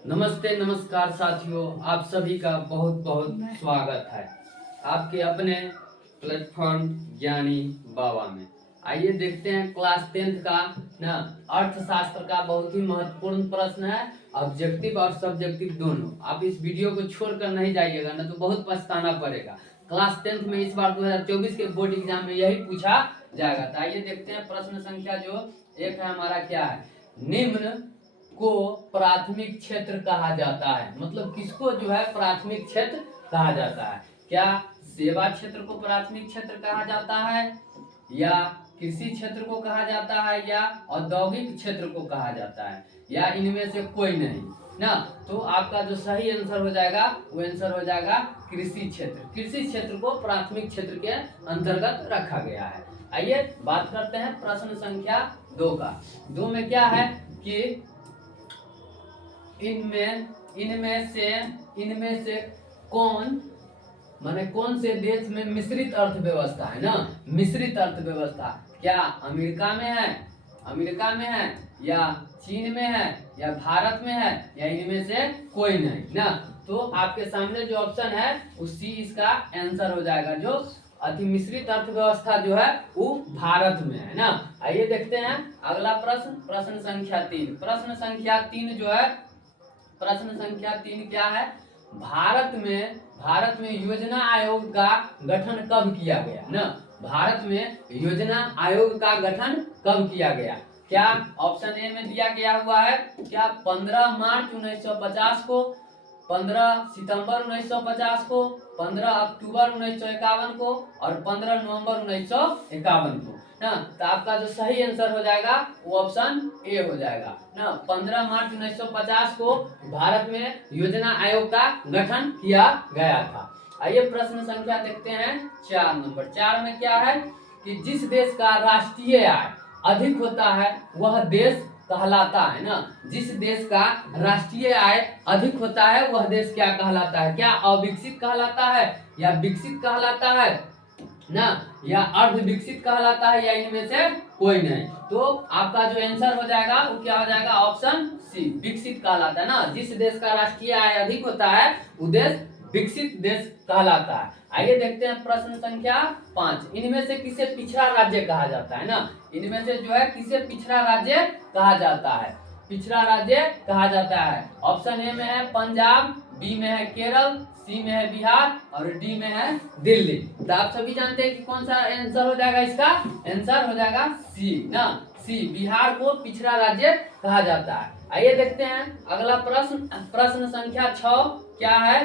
नमस्ते नमस्कार साथियों, आप सभी का बहुत बहुत स्वागत है आपके अपने प्लेटफॉर्म ज्ञानी बाबा में। आइए देखते हैं क्लास 10th का ना अर्थशास्त्र का बहुत ही महत्वपूर्ण प्रश्न है। ऑब्जेक्टिव और सब्जेक्टिव दोनों। आप इस वीडियो को छोड़कर नहीं जाइएगा, ना तो बहुत पछताना पड़ेगा। क्लास 10th में इस बार 2024 के बोर्ड एग्जाम में यही पूछा जाएगा। तो आइए देखते हैं प्रश्न संख्या जो एक है हमारा क्या है। निम्न को प्राथमिक क्षेत्र कहा जाता है। मतलब किसको जो है प्राथमिक क्षेत्र कहा जाता है? क्या सेवा क्षेत्र को प्राथमिक क्षेत्र कहा जाता है, या कृषि क्षेत्र को कहा जाता है, या औद्योगिक क्षेत्र को कहा जाता है, या इनमें से कोई नहीं ना? तो आपका जो सही आंसर हो जाएगा वो आंसर हो जाएगा कृषि क्षेत्र। कृषि क्षेत्र को प्राथमिक क्षेत्र के अंतर्गत रखा गया है। आइए बात करते हैं प्रश्न संख्या 2 का। 2 में क्या है कि इनमें से कौन से देश में मिश्रित अर्थव्यवस्था है ना? मिश्रित अर्थव्यवस्था क्या अमेरिका में है, या चीन में है, या भारत में है, या इनमें से कोई नहीं ना? तो आपके सामने जो ऑप्शन है उसी इसका आंसर हो जाएगा। जो अति मिश्रित अर्थव्यवस्था जो है वो भारत में है ना। आइए देखते हैं अगला प्रश्न संख्या 3। प्रश्न संख्या 3 जो है, प्रश्न संख्या 3 क्या है? भारत में योजना आयोग का गठन कब किया गया ना? भारत में योजना आयोग का गठन कब किया गया? क्या ऑप्शन ए में दिया गया हुआ है क्या 15 मार्च 1950 को, 15 सितंबर 1950 को, 15 अक्टूबर 1951 को, और 15 नवंबर 1951 को ना? तो आपका जो सही आंसर हो जाएगा वो ऑप्शन ए हो जाएगा ना। 15 मार्च 1950 को भारत में योजना आयोग का गठन किया गया था। आइए प्रश्न संख्या देखते हैं 4 नंबर। 4 में क्या है कि जिस देश का राष्ट्रीय आय अधिक होता है वह देश कहलाता है ना। जिस देश का राष्ट्रीय आय अधिक होता है वह देश क्या कहलाता है? क्या अविकसित कहलाता है, या विकसित कहलाता है ना, या अर्ध विकसित कहलाता है, या इनमें से कोई नहीं? तो आपका जो आंसर हो जाएगा वो क्या हो जाएगा? ऑप्शन सी, विकसित कहलाता है ना। जिस देश का राष्ट्रीय आय अधिक होता है वो देश विकसित देश कहलाता है। आइए देखते हैं प्रश्न संख्या 5। इनमें से किसे पिछड़ा राज्य कहा जाता है ना? इनमें से जो है किसे पिछड़ा राज्य कहा जाता है? पिछड़ा राज्य कहा जाता है। ऑप्शन ए में है पंजाब, बी में है केरल, सी में है बिहार, और डी में है दिल्ली। तो आप सभी जानते हैं कि कौन सा आंसर हो जाएगा? इसका आंसर हो जाएगा सी ना। सी, बिहार को पिछड़ा राज्य कहा जाता है। आइए देखते हैं अगला प्रश्न संख्या 6 क्या है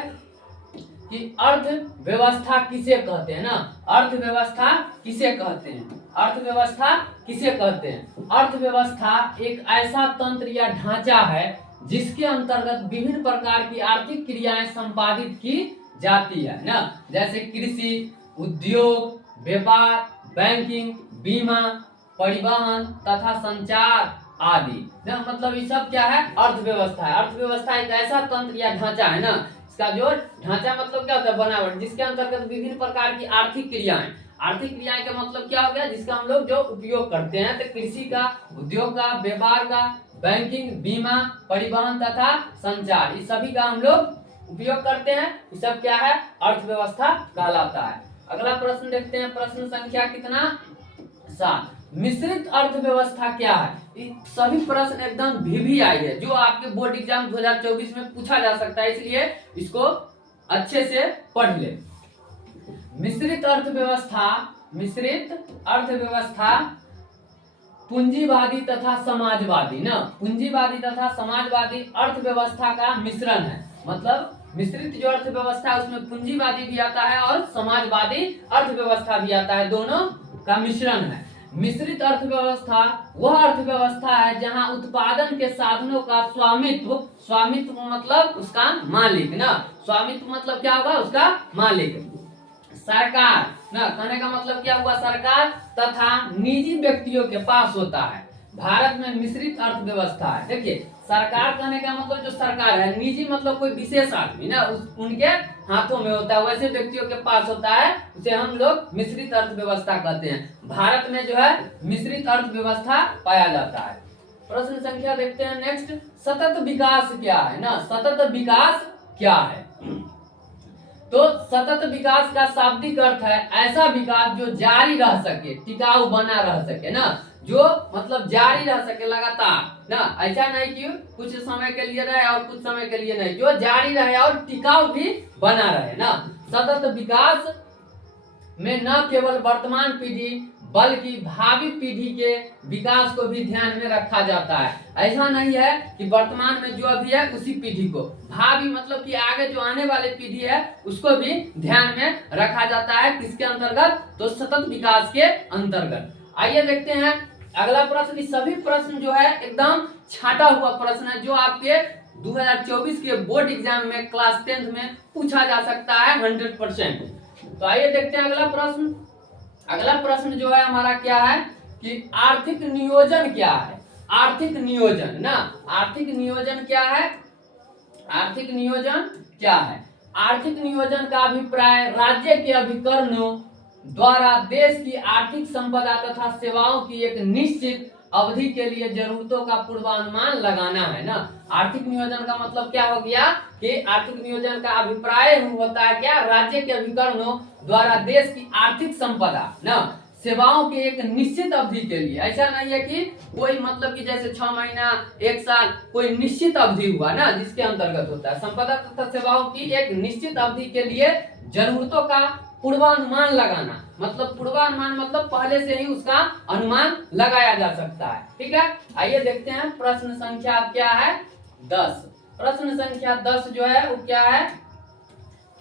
कि अर्थव्यवस्था किसे कहते हैं ना? अर्थव्यवस्था किसे कहते हैं? अर्थव्यवस्था किसे कहते हैं? अर्थव्यवस्था एक ऐसा तंत्र या ढांचा है जिसके अंतर्गत विभिन्न प्रकार की आर्थिक क्रियाएं संपादित की जाती है ना। जैसे कृषि, उद्योग, व्यापार, बैंकिंग, बीमा, परिवहन तथा संचार आदि ना। मतलब ये सब क्या है? अर्थव्यवस्था है। अर्थव्यवस्था एक ऐसा तंत्र या ढांचा है ना, इसका जो ढांचा मतलब क्या होता है? बनावट, जिसके अंतर्गत विभिन्न प्रकार की आर्थिक क्रियाएं का मतलब क्या हो गया? जिसका हम लोग जो उपयोग करते हैं। तो कृषि का, उद्योग का, व्यापार का, बैंकिंग, बीमा, परिवहन तथा संचार, इस सभी का हम लोग उपयोग करते हैं। ये सब क्या है? अर्थव्यवस्था कहलाता है। अगला प्रश्न देखते हैं, प्रश्न संख्या कितना? 7। मिश्रित अर्थव्यवस्था क्या है? सभी प्रश्न एकदम VVI है, जो आपके बोर्ड एग्जाम 2024 में पूछा जा सकता है, इसलिए इसको अच्छे से पढ़ ले। मिश्रित अर्थव्यवस्था पूंजीवादी तथा समाजवादी ना। पूंजीवादी तथा समाजवादी अर्थव्यवस्था का मिश्रण है। मतलब मिश्रित जो अर्थव्यवस्था है उसमें पूंजीवादी भी आता है और समाजवादी अर्थव्यवस्था भी आता है, दोनों का मिश्रण है। मिश्रित अर्थव्यवस्था वह अर्थव्यवस्था है जहां उत्पादन के साधनों का स्वामित्व मतलब उसका मालिक ना। स्वामित्व मतलब क्या होगा? उसका मालिक सरकार ना। कहने का मतलब क्या हुआ? सरकार तथा निजी व्यक्तियों के पास होता है। भारत में मिश्रित अर्थव्यवस्था है। देखिए, सरकार कहने का मतलब जो सरकार है, निजी मतलब कोई विशेष आदमी ना, उनके हाथों में होता है, वैसे व्यक्तियों के पास होता है, उसे हम लोग मिश्रित अर्थव्यवस्था कहते हैं। भारत में जो है मिश्रित अर्थव्यवस्था पाया जाता है। प्रश्न संख्या देखते हैं नेक्स्ट, सतत विकास क्या है ना, सतत विकास क्या है। तो सतत विकास का शाब्दिक अर्थ है ऐसा विकास जो जारी रह सके, टिकाऊ बना रह सके ना, जो मतलब जारी रह सके लगातार ना, ऐसा नहीं कि कुछ समय के लिए रहे और कुछ समय के लिए नहीं, जो जारी रहे और टिकाऊ भी बना रहे ना। सतत विकास में न केवल वर्तमान पीढ़ी बल्कि भावी पीढ़ी के विकास को भी ध्यान में रखा जाता है। ऐसा नहीं है कि वर्तमान में जो अभी है उसी पीढ़ी को, भावी मतलब कि आगे जो आने वाली पीढ़ी है उसको भी ध्यान में रखा जाता है। किसके अंतर्गत, तो सतत विकास के अंतर्गत। आइए देखते हैं अगला प्रश्न। सभी प्रश्न जो है एकदम छाटा हुआ प्रश्न है, जो आपके 2024 के बोर्ड एग्जाम में क्लास 10th में पूछा जा सकता है 100%। तो आइए देखते हैं अगला प्रश्न। अगला प्रश्न जो है हमारा क्या है कि आर्थिक नियोजन क्या है। आर्थिक नियोजन ना, आर्थिक नियोजन क्या है, आर्थिक नियोजन क्या है। आर्थिक नियोजन का अभिप्राय राज्य के अभिकरणों द्वारा देश की आर्थिक संपदा तथा सेवाओं की एक निश्चित अवधि के लिए जरूरतों का पूर्वानुमान लगाना है ना। आर्थिक नियोजन का मतलब क्या हो गया कि आर्थिक नियोजन का अभिप्राय होता है क्या, राज्य के अभिकरणों द्वारा देश की आर्थिक संपदा ना सेवाओं के एक निश्चित अवधि के लिए। ऐसा नहीं है कि कोई मतलब कि जैसे 6 महीना 1 साल, कोई निश्चित अवधि हुआ ना जिसके अंतर्गत होता है संपदा तथा सेवाओं की एक निश्चित अवधि के लिए जरूरतों का पूर्वानुमान लगाना। मतलब पूर्वानुमान मतलब पहले से ही उसका अनुमान लगाया जा सकता है। ठीक है, आइए देखते हैं प्रश्न संख्या क्या है 10। प्रश्न संख्या 10 जो है वो क्या है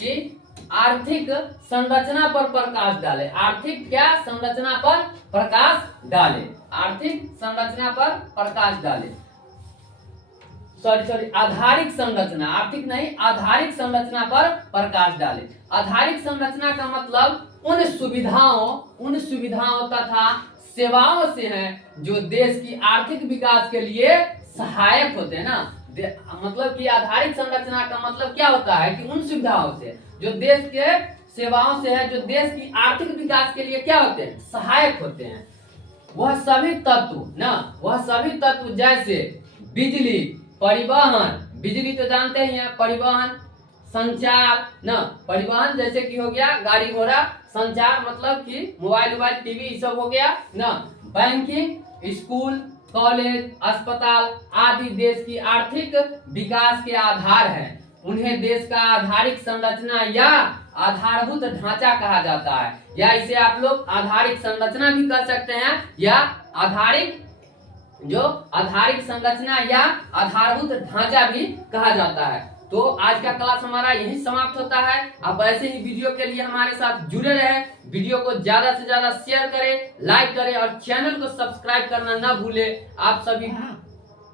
कि आर्थिक संरचना पर प्रकाश डाले। आर्थिक क्या संरचना पर प्रकाश डाले, आर्थिक संरचना पर प्रकाश डाले, सॉरी आधारिक संरचना, आर्थिक नहीं आधारिक संरचना पर प्रकाश डाले। आधारिक संरचना का मतलब उन सुविधाओं तथा सेवाओं से है जो देश की आर्थिक विकास के लिए सहायक होते हैं ना। मतलब कि आधारिक संरचना का मतलब क्या होता है कि उन सुविधाओं से जो देश के सेवाओं से है जो देश की आर्थिक विकास के लिए क्या होते हैं, सहायक होते हैं। वह सभी तत्व ना, वह सभी तत्व जैसे बिजली, परिवहन, बिजली तो जानते ही हैं, परिवहन, संचार ना, परिवहन जैसे कि हो गया गाड़ी घोड़ा, संचार मतलब कि मोबाइल टीवी ये सब हो गया ना, बैंकिंग, स्कूल, कॉलेज, अस्पताल आदि देश की आर्थिक विकास के आधार हैं। उन्हें देश का आधारिक संरचना या आधारभूत ढांचा कहा जाता है, या इसे आप लोग आधारिक संरचना भी कह सकते हैं, या आधारिक संरचना या आधारभूत ढांचा भी कहा जाता है। तो आज का क्लास हमारा यही समाप्त होता है। आप ऐसे ही वीडियो के लिए हमारे साथ जुड़े रहें, वीडियो को ज्यादा से ज्यादा शेयर करें, लाइक करें और चैनल को सब्सक्राइब करना ना भूलें। आप सभी